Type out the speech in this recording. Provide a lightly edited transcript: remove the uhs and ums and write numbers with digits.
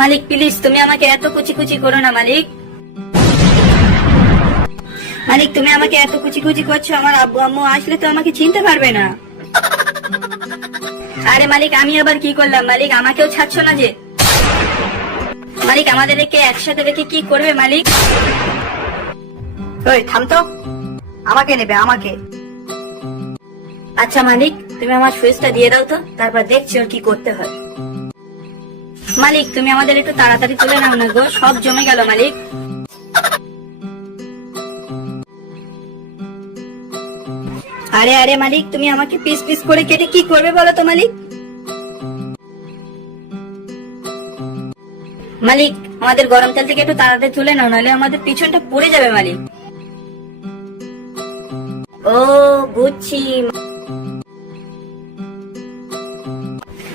মালিক please তুমি আমাকে এত কুচি কুচি করো না মালিক। মালিক তুমি আমাকে এত কুচি কুচি করছো, আমার আব্বু আম্মু আসলে তো আমাকে চিনতে পারবে না। আরে মালিক আমি আবার কি করলাম মালিক, আমাকেও ছাড়ছো না যে। মালিক আমাদের রেখে একসাথে রেখে কি করবে মালিক? ওই থাম তো, আমাকে নেবে আমাকে। আচ্ছা মালিক তুমি আমার সুইচটা দিয়ে দাও তো, তারপর দেখছি ওর কি করতে হয়। মালিক তুমি আমাদের একটু তাড়াতাড়ি তুলে নাও না গো, সব জমে গেল মালিক। আরে আরে মালিক তুমি আমাকে পিস পিস করে কেটে কি করবে বলো তো মালিক? মালিক আমাদের গরম তেল থেকে একটু তাড়াতাড়ি তুলে নাও, নাহলে আমাদের পিছনটা পুড়ে যাবে মালিক। ও বুঝছি।